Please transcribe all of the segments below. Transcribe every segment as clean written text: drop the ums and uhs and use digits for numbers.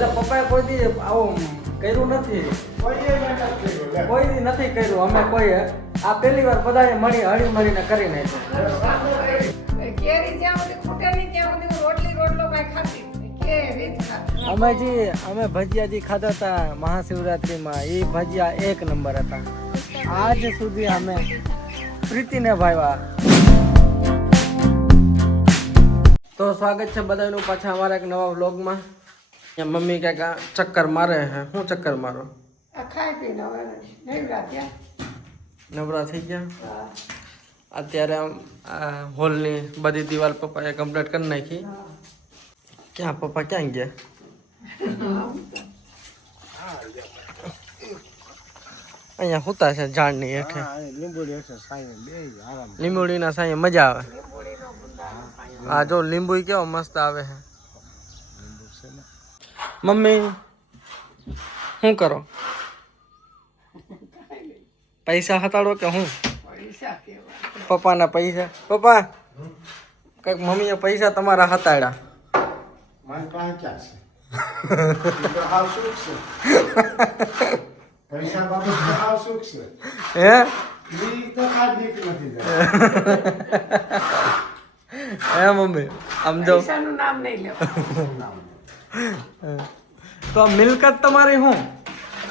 એટલે પપ્પાએ કોઈ દી આવું કર્યું નથી, કોઈ દી નથી કર્યું. અમે કોઈ આ પહેલી વાર બધાએ મળી હળી મળીને કરી નાખ્યું. કેરી જ્યાં સુધી ખૂટે નહીં ત્યાં સુધી રોટલી રોટલો કાંઈ ખાતી કે રીત ખાતી. અમે ભજીયાજી ખાધા હતા મહાશિવરાત્રિમાં, એ ભજીયા એક નંબર હતા. આજ સુધી અમે પ્રીતિને ભાવ્યા. તો સ્વાગત છે બધાનું પાછા અમારા એક નવા વ્લોગમાં. મમ્મી ક્યાંક ચક્કર મારે હે. હું ચક્કર મારો? આ ખાઈ પીને હવે નવરા થયા. નવરા થઈ ગયા. અત્યારે આ હોલની બધી દિવાલ પપ્પાએ કમ્પ્લીટ કરી નાખી. ક્યાં પપ્પા ક્યાં ગયા? અહીંયા હુતા છે ઝાડની હેઠે. લીંબુડીના સાંયે મજા આવે. હા જો લીંબુ કેવો મસ્ત આવે છે. મમ્મી શું કરો? પૈસા હતાડો કે હું? પપ્પાના પૈસા? પપ્પા કઈક મમ્મીએ પૈસા તમારા હતાડ્યા. હે મમ્મી આમ જો પૈસાનું નામ નહીં લેવું. તો મિલકત તમારી શું?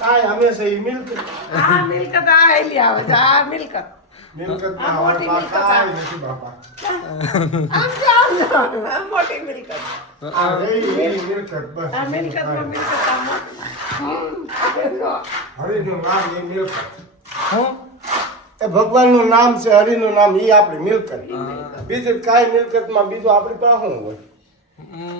આ મિલકત આ હેલી આવે છે. આ મિલકત આ મોટી મિલકત આમ જો આ મોટી મિલકત. આ મિલકતમાં મિલકત આ ભગવાન નું નામ છે, હરિ નું નામ, એ આપણી મિલકત. બીજું કાંઈ મિલકત માં બીજું આપણી પાસે શું હોય?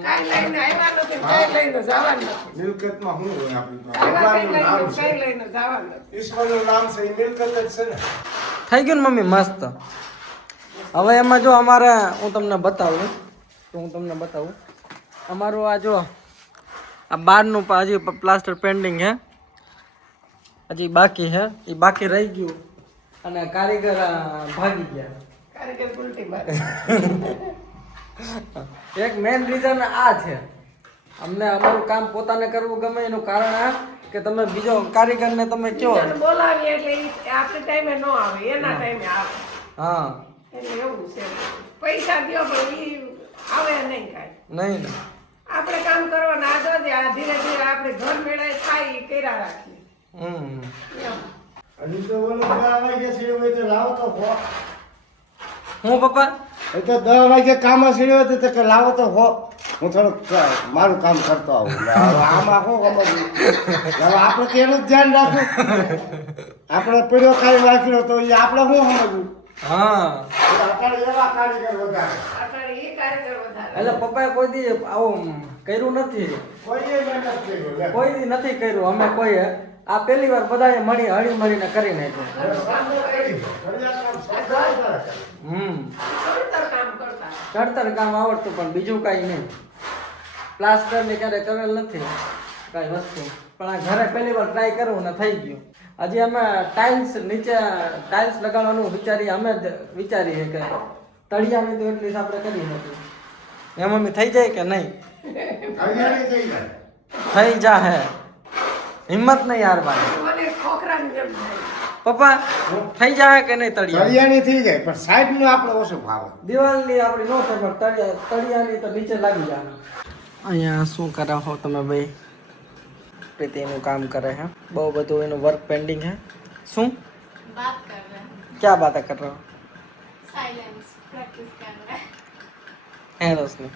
કાંઈ લઈને આવ્યા નથી, કાંઈ લઈને જવાનું નથી. મિલકત માં શું હોય આપણી પાસે? આવ્યા ભગવાન નું નામ છે, કાંઈ લઈને જવાનું નથી. ઈશ્વર નું નામ છે, એ મિલકત જ છે ને. થઈ ગયું ને મમ્મી મસ્ત. હવે એમાં જો અમારે હું તમને બતાવું અમારું આ જો આ બહારનું હજી પ્લાસ્ટર પેન્ડિંગ હે, હજી બાકી હે. એ બાકી રહી ગયું અને કારીગર ભાગી ગયા. કારીગર ઉલટી મારે. એક મેઇન રીઝન આ છે, અમને અમારું કામ પોતાને કરવું ગમે. એનું કારણ આ કે તમે બીજો કારીગરને તમે કયો બીજાને બોલાવીએ એટલે ઈ આપણે ટાઈમે ન આવે, એના ટાઈમે આવે. હા એટલે એવું છે. પૈસા દ્યો પણ ઈ આવે નહીં કાંઈ. નહીં ને આપણે કામ કરવાના આ જોજે, આ ધીરે ધીરે આપણે ઘર મેળાય થાય ઈ કર્યા રાખીએ. હમ એમ. હજી તો ઓલું 10 વાગે છે હોય તો લાવો તો હો. હું પપ્પા એ તો 10 વાગે કામ સીડ્યો હતો તો કે લાવો તો હો. હું થોડુંક મારું કામ કરતો આવું. હવે આમાં શું સમજવું? હવે આપણે તો એનું જ ધ્યાન રાખવું. આપણે પીડ્યો ખાઈ વાંચ્યો તો એ આપણે શું સમજવું? હા અત્યારે એવા કારીગર વધારે. અત્યારે ઈ કારીગર વધારે. એટલે પપ્પાએ કોઈ દી આવું કર્યું નથી, કોઈએ મહેનત કર્યો લે. કોઈ દી નથી કર્યું. અમે કોઈ આ પહેલી વાર બધાએ મળી હળી મળીને કરી નાખ્યું. ખરેખર કામ કરતા. ચડતર કામ આવડતું પણ બીજું કાંઈ નહીં. પ્લાસ્ટર ને ક્યારે કરેલ નથી કાંઈ વસ્તુ, પણ આ ઘરે પહેલી વાર ટ્રાય કરવું ને થઈ ગયું. હજી અમે ટાઇલ્સ નીચે ટાઇલ્સ લગાડવાનું વિચારીએ, અમે જ વિચારીએ કે તળિયાની તો એટલી આપણે કરી નથી. એમ મમ્મી થઈ જાય કે નહીં? થઈ જાહે, હિંમત નહીં હારવાની. મને ખોખરાની જેમ થાય. પપ્પા થઈ જાય કે નહીં? તળિયા તળિયાની થઈ જાય પણ સાઈડ નું આપણે ઓછું ભાવે. દિવાલની આપણી નો થાય પણ તળિયાની તો નીચે લાગી જાય. અહીંયા શું કરો હો તમે ભાઈ? પ્રીતિ એનું કામ કરે છે, બહુ બધું એનું વર્ક પેન્ડિંગ है. શું बात कर रहे हैं, क्या बातें कर रहे हो? साइलेंस प्रैक्टिस कर रहे હે રોશની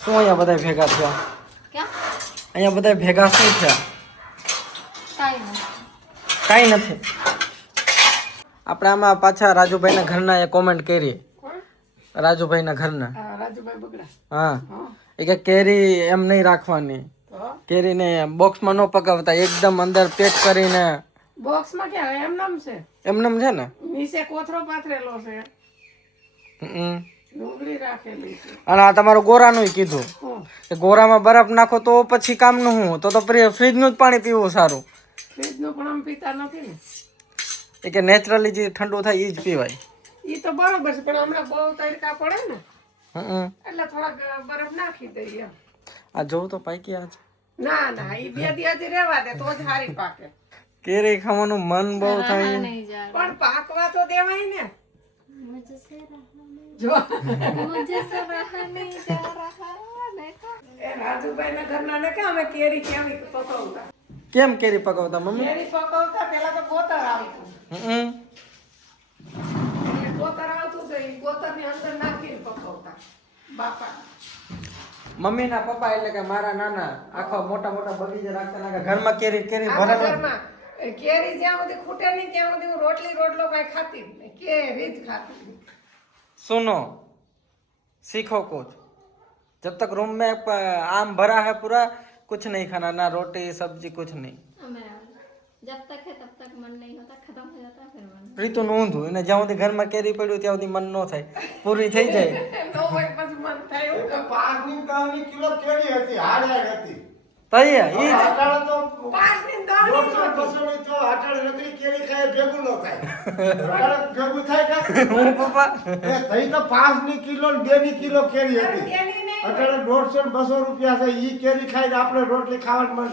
શું અહીંયા બધા ભેગા થયા? क्या અહીંયા બધા ભેગા શું થયા? टाइम કાંઈ નથી. આપણે આમાં પાછા રાજુભાઈના ઘરના એ કોમેન્ટ કરી. કોણ? રાજુભાઈના ઘરના. આ રાજુભાઈ બગડા. હા હા. એ કે કેરી એમ નહીં રાખવાની, તો કેરીને બોક્સમાં ન પકાવતા, એકદમ અંદર પેક કરીને. બોક્સમાં ક્યાં એમ નામ છે? એમનેમ છે ને. નીચે કોથરો પાથરેલો છે, હમ. ડુંગળી રાખેલી છે. અને આ તમારું ગોરાનું કીધું હું કે ગોરામાં બરફ નાખો તો પછી કામનું હું તો ફ્રીજનું જ પાણી પીવું સારું. ફ્રીજનું પણ આમ પીતા નથી ને. એ કે નેચરલી જે ઠંડુ થાય એ જ પીવાય. ઈ તો બરોબર છે પણ હમણાં બહુ તડકા પડે ને હમ એટલે થોડાક બરફ નાખી દઈએ. આ જોઉં તો પાકી આજ ના ના એ 2 દી હજી રહેવા દે તો જ સારી પાકે. કેરી ખાવાનું મન બહુ થાય नहीं जा પણ પાકવા તો દેવાય ને. मुझे से रहा नहीं જો मुझे से रहा नहीं जा रहा देखो એ રાજુભાઈ ના ઘરના ને કે અમે કેરી કેવી પકવતા. કેમ કેરી પકવતા મમ્મી કેરી પકવતા પેલા તો ગોતર આવતું. હમ એટલે ગોતર આવતું તો એ ગોતર ની અંદર નાખીને પકવતા બાપા. મમ્મી ના પપ્પા એટલે કે મારા નાના આખો મોટા મોટા બગીચા રાખતા નાખા ઘરમાં કેરી કેરી આપણા ભરેલો ઘરમાં કેરી જ્યાં સુધી ખૂટે નહીં ત્યાં સુધી હું રોટલી રોટલો કઈ ખાતી જ નહીં. કેરી જ ખાતી નહીં. सुनो सीखो कुछ जब तक रूम में आम भरा है पूरा कुछ नहीं खाना ना रोटी सब्जी कुछ नहीं मेरा जब तक है तब तक मन नहीं होता खत्म हो जाता है फिर मन રીતુ ઊંધું એને જ્યાં સુધી ઘરમાં કેરી પડ્યું ત્યાં સુધી મન ન થાય પૂરી થઈ જાય નો હોય પછી મન થાય એવું કામ. 5 કિલો કેરી હતી હાડે હતી તઈ ઈ જ અટાણે તો 5 ની દાણી 200 ની તો અટાણે નકરી કેરી ખાય ભેગું ન થાય અટાણે ભેગું થાય કે હું પપ્પા એ થઈ તો 5 ની કિલો ને 2 ની કિલો કેરી હતી કેરી નહીં અટાણે 150 ને 200 રૂપિયા છે ઈ કેરી ખાઈને આપણે રોટલી ખાવાનું મન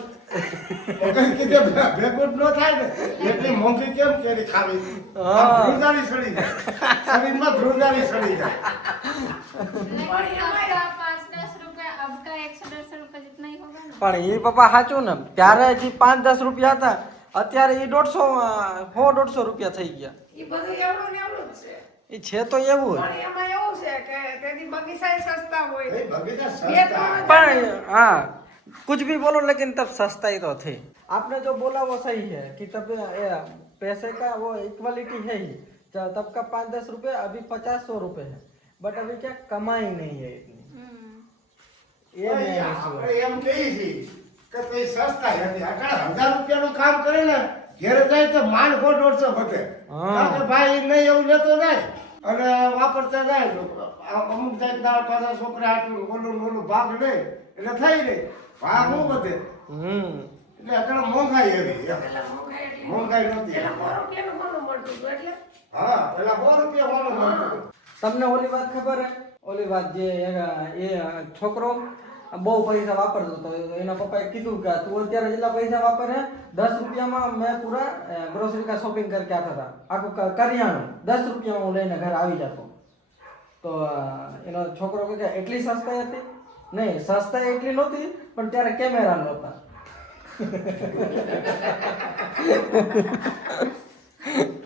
કઈ કીધે ભેગું જ ન થાય ને એટલી મોંઘી કેમ કેરી ખાવી હા. ધ્રુજારી સડી જાય શરીરમાં ધ્રુજારી સડી જાય लेकिन आपका 5-10 रुपए अब का 110 रुपए जितना ही होगा ना પણ એ પપ્પા સાચું ને ત્યારે હજી 5-10 રૂપિયા હતા અત્યારે એ 100-150 રૂપિયા થઈ ગયા એ બધું એવડું ને એવડું જ છે. એ છે તો એવું જ પણ એમાં એવું છે કે તેની બગીચા સસ્તા હોય. એ બગીચા બે સસ્તા ત્રણ पर हाँ कुछ भी बोलो लेकिन तब सस्ता ही तो थे आपने जो बोला वो सही है कि तब पैसे का वो इक्वलिटी है ही तब का 5-10 रुपए अभी 50-100 रुपए है बट अभी क्या कमाई नहीं है इतनी ये આપણે नहीं issue है। એમ કહીએ છીએ કે તે સસ્તા નથી અટાણે 1000 રૂપિયાનું કામ કરે ને ઘેરે જાય તો માંડ 150 વધે હા. કારણ કે ભાઈ નહીં એવું લેતો જાય અને વાપરતા જાય અમુક જાય દાળ પાછા છોકરા આટલું ઓલું ભાગ લે એટલે થઈ રહે ભાગ શું વધે એટલે અટાણે મોંઘાઈ એવી પેલા મોંઘાઈ એટલી. મોંઘાઈ નહોતી પેલા 100 રૂપિયાનું મોનું મળતું હતું એટલે હા પેલા 100 રૂપિયા વાળું મળતું તમને ઓલી વાત ખબર હે ઓલી વાત જે એ છોકરો બહુ પૈસા વાપરતો હતો એના પપ્પાએ કીધું કે તું અત્યારે જેટલા પૈસા વાપરે 10 રૂપિયામાં મેં પૂરા ગ્રોસરી का शॉपिंग करके आता था આખું કરિયાણું 10 રૂપિયામાં હું લઈને ઘરે આવી જતો તો એનો છોકરો કહે કે એટલી સસ્તાઈ હતી નહીં સસ્તાઈ એટલી નહોતી પણ ત્યારે કેમેરા નહોતા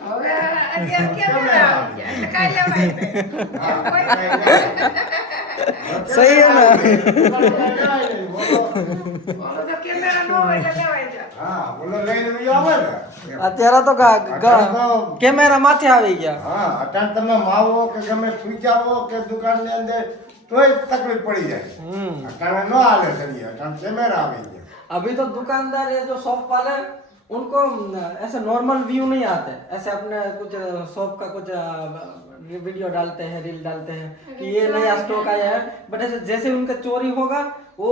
હવે અત્યારે કેમેરા આવી ગયા એટલે કાંઈ લેવાય નહીં. સહી હે ને ઓલો તો કેમેરા ન હોય એટલે લેવાય જાય. હા બોલો લઈને બી આવે ને અત્યારે તો કેમેરા માથે આવી ગયા હા અટાણ તમે માવો કે ગમે ફૂચાવો કે દુકાનની અંદર તોય તકલીફ પડી જાય અટાણે ન હાલે કરીએ અટાણ કેમેરા આવી ગયા अभी तो दुकानदार ये जो शॉप वाले उनको ऐसे नॉर्मल व्यू नहीं आते ऐसे अपने कुछ शॉप का कुछ वीडियो डालते हैं रील डालते हैं कि ये नया स्टॉक आया है बट ऐसे जैसे उनका चोरी होगा वो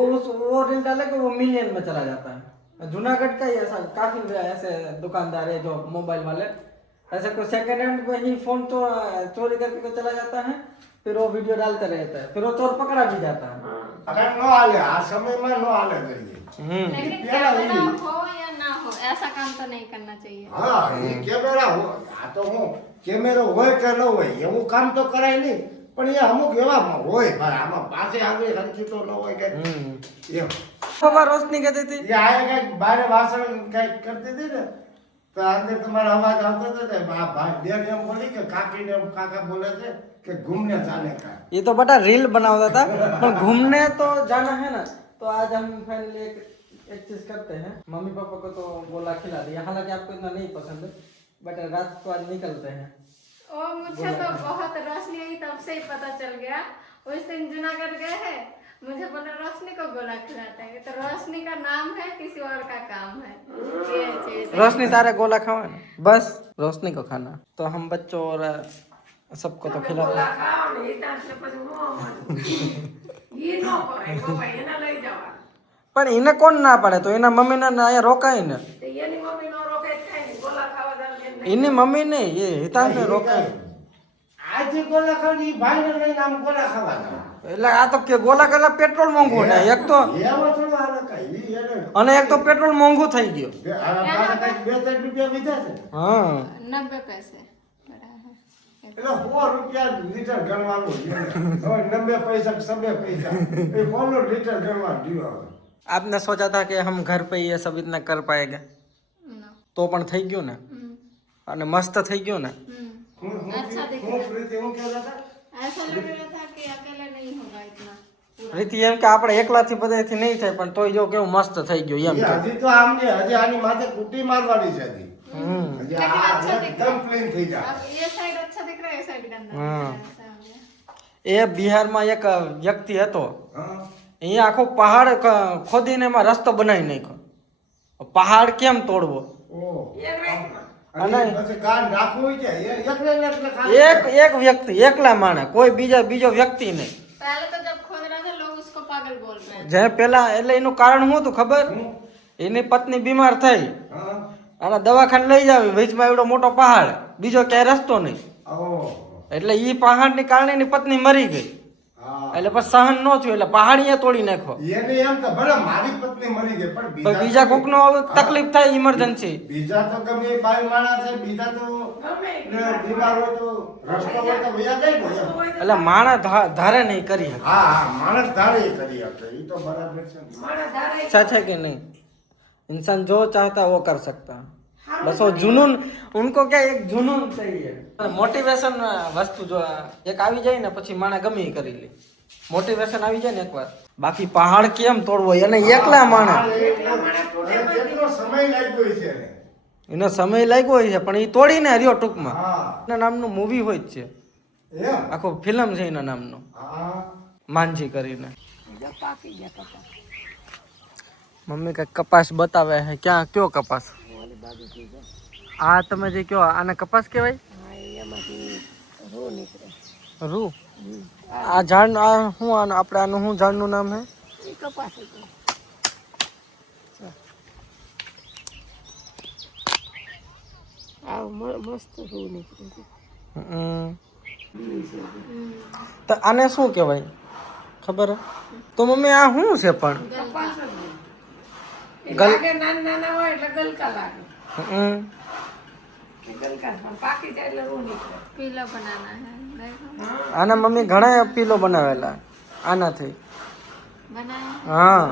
रील डालेगा वो मिलियन में चला जाता है जूनागढ़ का ही ऐसा काफी ऐसे दुकानदार है जो मोबाइल वाले ऐसे कोई सेकंड हैंड को ही फोन तो चोरी करके चला जाता है फिर वो वीडियो डालते रहता है फिर वो चोर पकड़ा भी जाता है અટાણ ન હાલે આ સમયમાં ન હાલે કરીએ लेकिन प्यारा कैमरा ही। हो या ना हो ऐसा काम तो नहीं करना चाहिए હા એ કેમેરા આ તો હું કેમેરો હોય કે ન હોય એવું કામ તો કરાય નહીં પણ એ અમુક એવા હોય ભાઈ આમાં પાસે આગળ હરખી તો ન હોય કે એમ पापा रोशनी कहती थी એ આયા કંઈક બારે વાસણ કંઈક કરતી હતી ને તો અંદર તમારો અવાજ આવતો હતો ને ભાઈ બેન એમ બોલી કે કાકીને એમ કાકા બોલે છે કે ઘૂમને ચાલે કા ये तो बड़ा रील बनाता था पर घूमने तो जाना है ना तो आज हम फाइनली एक चीज करते हैं मम्मी पापा को तो गोला खिला दिया हालांकि आपको इतना नहीं पसंद है बट रात को आज निकलते हैं और मुझे तो बहुत रोशनी आई तब से ही पता चल गया उस दिन जूनागढ़ गए हैं मुझे बोला रोशनी को गोला खिलाते हैं तो रोशनी का नाम है किसी और का काम है ये चीज रोशनी तारे गोला खावा ना बस रोशनी को खाना तो हम बच्चों और सबको तो खिला ગોલા ખાઓ ને એ તારથી પછી હું અમારું. ઈ ન કરાય બાબા, એને લઈ જવાના. પણ એને કોણ ના પાડે તો એના મમ્મીને અહીંયા રોકાય ને તો એની મમ્મી નો રોકે જ કાંઈ નહીં. ગોલા ખાવા જાવ ને એમ નહીં. એની મમ્મી નહીં એ હિતાંશને રોકાય આજ આજથી ગોલા ખાવાની ઈ ભાઈને લઈને આમ ગોલા ખાવા જાવ. એટલે આ તો કે ગોલા કરતા પેટ્રોલ મોંઘું ને એક તો એમાં થોડું હાલે કાંઈ. ઈ એને અને એક તો પેટ્રોલ મોંઘું થઈ ગયું. આના પાસે કાંઈક 2-3 રૂપિયા વધ્યા છે. હા 90 पैसे बड़ा है એટલે 100 રૂપિયા લીટર ગણવાનું છે. હવે 90 પૈસા કે 100 પૈસા એ કોનો લીટર ગણવા દ્યો હવે. आपने सोचा था कि हम घर पे ये सब इतना कर पाएगा ना तो પણ થઈ ગયું ને અને મસ્ત થઈ ગયું ને. अच्छा दिख હું પ્રીતિ હું કહેતા હતા ऐसा लग रहा था कि अकेला नहीं होगा इतना पूरा રીતિ એમ કે આપણે એકલાથી બધાથી નહીં થાય પણ તોય જો કેવું મસ્ત થઈ ગયું એમ ઈ છે. હજી તો આમ છે, હજી આની માથે કુટી મારવાની છે હજી. હજી लेकिन આ अच्छा दिख એકદમ ક્લીન થઈ જાય. अब ये साइड अच्छा दिख रहा है ये साइड गंदा हाँ। दिख रहा है, ऐसा हो गया। એ બિહારમાં એક વ્યક્તિ હતો હા. અહીંયા આખો પહાડ ખોદીને એમાં રસ્તો બનાવી નાખ્યો. પહાડ કેમ તોડવો? ઓહ. અને અને પછી કાન રાખવું હોય છે એકલે ને એકલે ખાલી. એક વ્યક્તિ એકલા માણે કોઈ બીજો વ્યક્તિ નહીં. पहले तो जब खोद रहे थे लोग उसको पागल बोल रहे हैं જે પેલા એટલે એનું કારણ શું હતું ખબર? એની પત્ની બીમાર થઈ હા. અને દવાખાને લઈ જાવી વચમાં એવડો મોટો પહાડ બીજો ક્યાંય રસ્તો નહીં ઓહ. એટલે ઈ પહાડની કારણે એની પત્ની મરી ગઈ હા. એટલે પછી સહન ન થયું એટલે પહાડ અહીંયા તોડી નાખ્યો. એને એમ કે ભલે મારી પત્ની મરી ગઈ પણ પણ બીજા કોકનો તકલીફ થાય ઇમરજન્સી બીજા તો ગમે એ બાઈ માણસ છે બીજા તો ને બીમાર હોય તો રસ્તો હોય તો વયા જાય ને એમ. એટલે માણસ ધારે નહીં કરી શકે. હા હા માણસ ધારે એ કરી શકે ઈ તો બરાબર છે. सच है कि नहीं? इंसान जो चाहता है वो कर सकता है. बस वो जुनून उनको क्या एक जुनून चाहिए. मोटिवेशन वस्तु जो एक આવી જાય ને પછી માણસ ગમે ઈ કરી લે. મોટિવેશન આવી જાય ને એકવાર બાકી પહાડ કેમ તોડવો એને એકલા માણસ કેટલો સમય લાગ્યો છે એને. એનો સમય લાગ્યો હોય છે પણ એ તોડીને રહ્યો ટૂંકમાં. હા એના નામનું મૂવી હોય જ છે એમ. આખો ફિલ્મ છે એના નામનું હા માનજી કરીને. મમ્મી કઈ કપાસ બતાવે છે ક્યાં કયો કપાસ? આ તમે જે કયો આને કપાસ કહેવાય? રૂ આ ઝાડ આ શું આપણે આનું શું ઝાડનું નામ હે? હમ. તો આને શું કહેવાય ખબર હે? તો મમ્મી આ શું છે પણ? હમ. पीला बनाना है देखो આના મમ્મી ઘણા પીલો બનાવેલા આનાથી. बनाया હા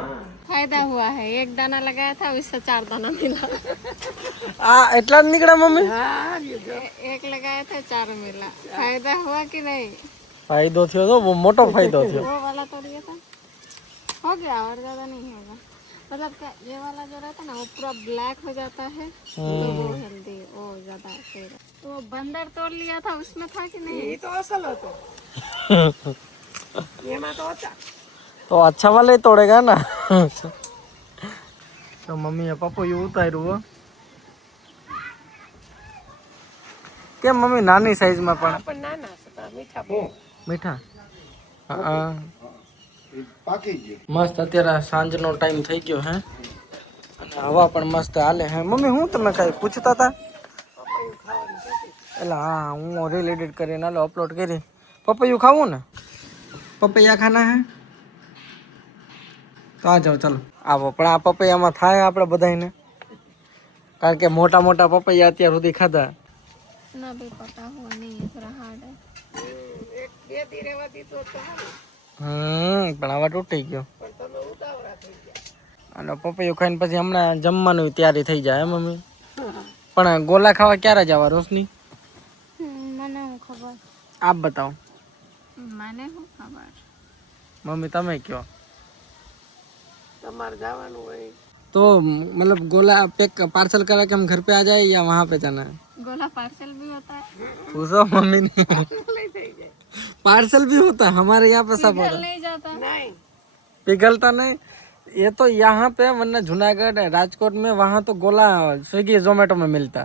फायदा हुआ है एक दाना लगाया था उससे 4 दाना मिला આ એટલા જ નીકળ્યા મમ્મી? एक लगाया था 4 मिला फायदा हुआ कि नहीं ફાયદો થયો તો બહુ મોટો ફાયદો થયો. वो वाला तोड़ दिया था हो गया और ज्यादा नहीं होगा मतलब क्या ये वाला जो रहता है ना वो पूरा ब्लैक हो जाता है तो वो हेल्दी वो ज्यादा सही रहता। तो वो बंदर तोड़ लिया था उसमें था कि नहीं ये तो असल होता ये में तो होता तो अच्छा वाला ही तोड़ेगा ना. તો મમ્મીએ પપૈયું ઉતાર્યું હો. કેમ મમ્મી નાની સાઈઝમાં પણ મીઠા? હા પાકી ગયું. મસ્ત અત્યારે સાંજનો ટાઈમ થઈ ગયો હે અને હવા પણ મસ્ત હાલે હે. મમ્મી હું તમે કઈ પૂછતા હતા? એટલે હા હું રીલ એડિટ કરીને હાલો અપલોડ કરી. પપૈયું ખાવું ને? પપૈયા ખાના હે તો આ જાઓ ચાલો આવો. પણ આ પપૈયામાં થાય આપણે બધાને કારણ કે મોટા મોટા પપૈયા અત્યાર સુધી ખાધા. ना भी पता हुआ नहीं है थोड़ा हार्ड है પણ આવા તૂટી ગયો અને પપૈયું ખાઈને પછી હમણાં જમવાનું તૈયારી થઈ જાય મમ્મી. પણ ગોલા ખાવા ક્યારે જવા રોશની? मैंने हूँ खबर આપ બતાવો मैंने हूँ खबर मम्मी તમે કયો तो मतलब गोला पैक पार्सल करा के हम घर पे आ जाए या वहाँ पे जाना है? गोला पार्सल भी होता है पूछो मम्मी नहीं पार्सल भी होता है हमारे यहाँ पे सब होता है. नहीं जाता नहीं पिघलता नहीं ये तो यहाँ पे वरना जूनागढ़ राजकोट में वहाँ तो गोला स्विगी जोमेटो में मिलता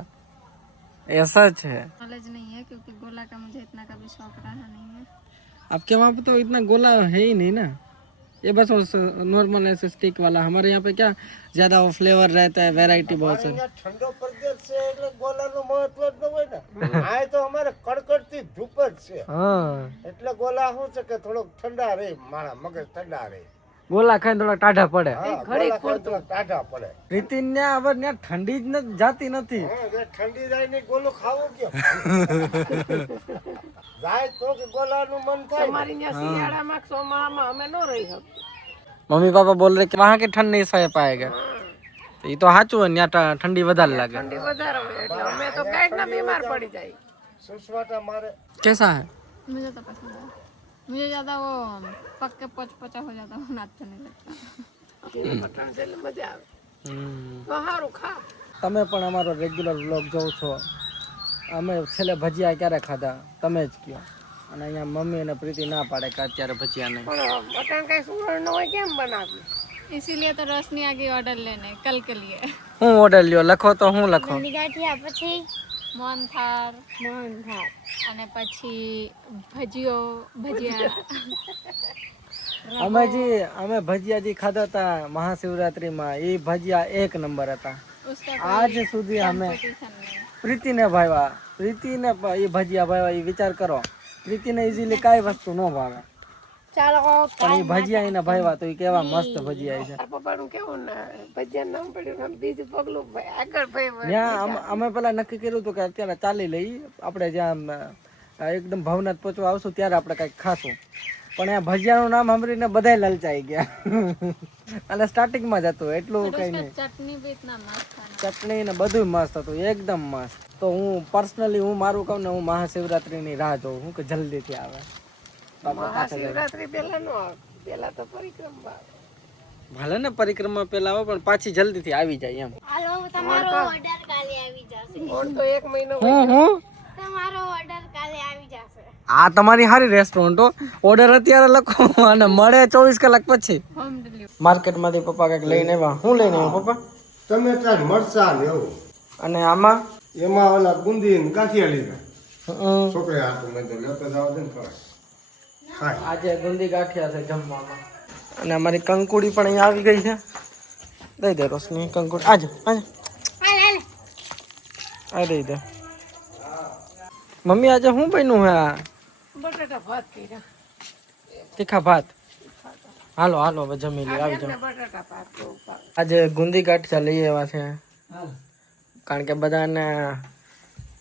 ऐसा है. नॉलेज नहीं है क्योंकि गोला का मुझे इतना कभी शौक रहा नहीं है आपके वहाँ पे तो इतना गोला है ही नहीं ना. ये बस नॉर्मल ऐसे स्टिक वाला. हमारे यहाँ पे क्या ज्यादा वो फ्लेवर रहता है वैरायटी बहुत सारी. ઠંડો પ્રદેશ છે એટલે ગોલાનું મહત્વ જ ન હોય ને. આ તો અમારે કડકડતી ધૂપ જ છે. હા એટલે ગોલા શું છે કે થોડોક ઠંડા રહે, મારા મગજ ઠંડા રહે. ગોલા ખાઈને થોડા ટાઢા પડે. હા, ગોલા ખાઈને થોડાક ટાઢા પડે. રીતિન ને હવે ત્યાં ઠંડી જ નથી જાતી નથી. હા, જે ઠંડી જાય ને ગોલું ખાવું કેમ? જાય તો કે ગોલાનું મન થાય. અમારી ત્યાં શિયાળામાં ચોમાસામાં અમે ન રહી શકીએ. મમ્મી પાપા બોલ रहे कि वहाँ के ठंड नहीं सह पाएगा. तो ये तो साचું હોય ત્યાં ઠંડી વધારે લાગે. ઠંડી વધારે હોય એટલે અમે તો ગાઈડના બીમાર પડી જાય. સુસવાટા મારે. कैसा है? मुझे तो पसंद है। मुझे ज्यादा वो पक के पच पचा हो जाता है, अच्छा नहीं लगता। મટન છે એટલે મજા આવે. તો સારું ખા. તમે પણ અમારો રેગ્યુલર વ્લોગ જોવો છો. અમે છેલ્લે ભજીયા ક્યારે ખાધા તમે જ કહો. અને અહીંયા મમ્મી અને પ્રીતિ ના પાડે કે અત્યારે ભજીયા નહીં. પણ મટન કઈ સુરણ ન હોય કેમ બનાવ્યું? इसीलिए तो रोशनी आ गई ऑर्डर लेने कल के लिए। હું ઓર્ડર લ્યો લખો તો હું લખો. ગાંઠિયા પછી મોહનથાળ અને પછી ભજીયા અમે ભજીયા ખાધા હતા મહાશિવરાત્રીમાં. એ ભજીયા એક નંબર હતા. उसका આજ સુધી અમે competition नहीं। પ્રીતિને ભાવ્યા. પ્રીતિને એ ભજીયા ભાવ્યા. એ વિચાર કરો, પ્રીતિને ઇઝીલી કાંઈ વસ્તુ ન ભાવે, ચાલો પણ એ ભજીયા એને ભાવ્યા તો એ કેવા મસ્ત ભજીયા છે. પપ્પાનું કેવું ને ભજીયા નામ પડ્યું ને બીજું પગલું ભાઈ આગળ ભાઈ ત્યાં અમે પેલા નક્કી કર્યું હતું કે અત્યારે ચાલી લઈ, આપણે જ્યાં એકદમ ભવનાથ પહોંચવા આવશું ત્યારે આપણે કંઈક ખાશું. પણ આ ભજીયાનું નામ સાંભળીને બધાય લલચાઈ ગયા. અને સ્ટાર્ટિંગમાં જ હતું એટલું કઈ નહીં. चटनी भी इतना मस्त था ना। ચટણી ને બધું મસ્ત હતું, એકદમ મસ્ત. તો હું પર્સનલી મારું કહું ને, હું મહાશિવરાત્રીની રાહ જોઉં હું કે જલ્દીથી આવે. મહાશિવરાત્રી પહેલા નો આવે, પહેલા તો પરિક્રમા આવે. ભલે ને પરિક્રમા પેલા આવે પણ પાછી જલ્દીથી આવી જાય એમ. હાલો તમારો ઓર્ડર કાલે આવી જશે. ઓન તો એક મહિનો હું તમારો ઓર્ડર કાલે આવી જશે. આ તમારી સારી રેસ્ટોરન્ટ હો. ઓર્ડર અત્યારે લખો અને મળે 24 કલાક પછી. Home delivery. માર્કેટમાંથી પપ્પા કંઈક લઈને આવ્યા. શું લઈને આવ્યા પપ્પા? ટમેટા મરચા ને એવું. અને આમાં એમાં ઓલા બુંદી ને ગાંઠિયા લીધા. હમ, છોકરે હાથું મેં તો લેતા જવા દે ને ખરા. ખાય. આજે ગુંદી ગાંઠિયા છે જમવામાં. અને અમારી કંકુડી પણ અહીંયા આવી ગઈ છે. દઈ દે રોશની કંકુડી. આજ હાલ હાલ. આ દઈ દે. મમ્મી આજે શું બન્યું હે? આ બટાટા ભાત કર્યા. તીખા ભાત. હાલો હાલો હવે જમી લે. આવી જાઓ. બટાટા ભાત બહુ ભાવે. આજે ગુંદી ગાંઠિયા લઈ આવ્યા છે, કારણ કે બધાને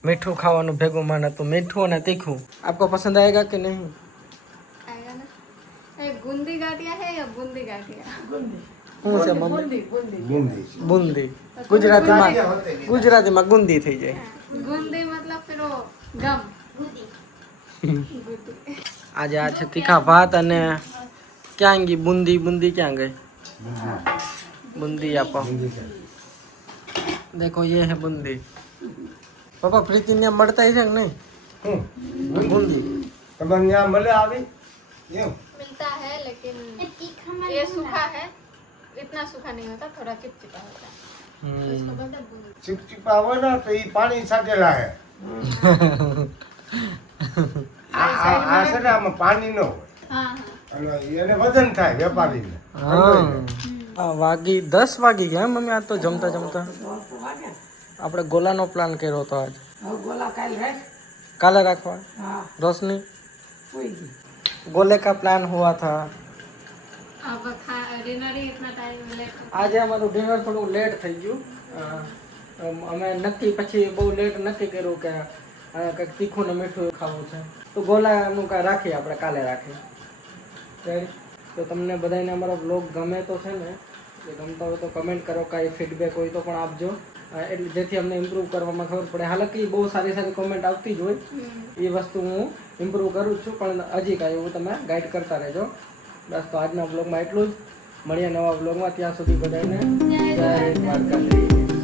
મીઠું ખાવાનું ભેગું માન હતું. મીઠું અને તીખું. આપકો પસંદ આएगा કે નહીં? आएगा ना। ये बूंदी गाठिया है या बूंदी गाठिया? શું છે મમ્મી? બુંદી. બુંદી. ગુજરાતીમાં ગુંદી થઈ જાય. बूंदी मतलब फिर वो गम। આજે આ છે તીખા ભાત અને ક્યાં ગઈ બુંદી? બુંદી ક્યાં ગઈ? બુંદી આપો. देखो ये है बूंदी. पापा प्रीति ने મળતા છે કે નહીં? બુંદી તમારે ત્યાં મળે આવી એમ? मिलता है लेकिन तीखा मत ये सूखा है, इतना सूखा नहीं होता, थोड़ा चिपचिपा होता है। तो इसको बोलते हैं बूंदी। ચીપચીપા હોય ને તો એ પાણી છાંટેલા હે. આ છે ને આમાં પાણી ન હોય. हाँ हाँ। અને એને વજન થાય વેપારીને. હા વાગી 10 વાગી ગયા મમ્મી. આજ તો જમતા જમતા આપણે ગોલાનો પ્લાન કર્યો હતો. આજ હવે ગોલા કાલ રાખ. કાલે રાખવા. હા रोशनी કોઈ ગઈ. गोले का प्लान हुआ था. अब डिनर ही इतना टाइम लेट। આજે અમારું ડિનર થોડું લેટ થઈ ગયું. અમે નક્કી પછી બહુ લેટ નક્કી કર્યું કે કંઈક તીખું ને મીઠું ખાવું છે, તો ગોલાનું કાંઈ રાખીએ આપણે, કાલે રાખીએ. Right? તો તમને બધાને અમારો બ્લોગ ગમે તો છે ને, જે ગમતા હોય તો કમેન્ટ કરો, કાંઈ ફીડબેક હોય તો પણ આપજો, એટલે જેથી અમને ઇમ્પ્રૂવ કરવામાં ખબર પડે. હાલાકી બહુ સારી સારી કોમેન્ટ આવતી જ હોય, એ વસ્તુ હું ઇમ્પ્રૂવ કરું છું, પણ હજી કાંઈ એવું તમે ગાઈડ કરતા રહેજો. બસ તો આજના બ્લોગમાં એટલું જ. મળીએ નવા બ્લોગમાં. ત્યાં સુધી બધાને જય દ્વારકાધીશ.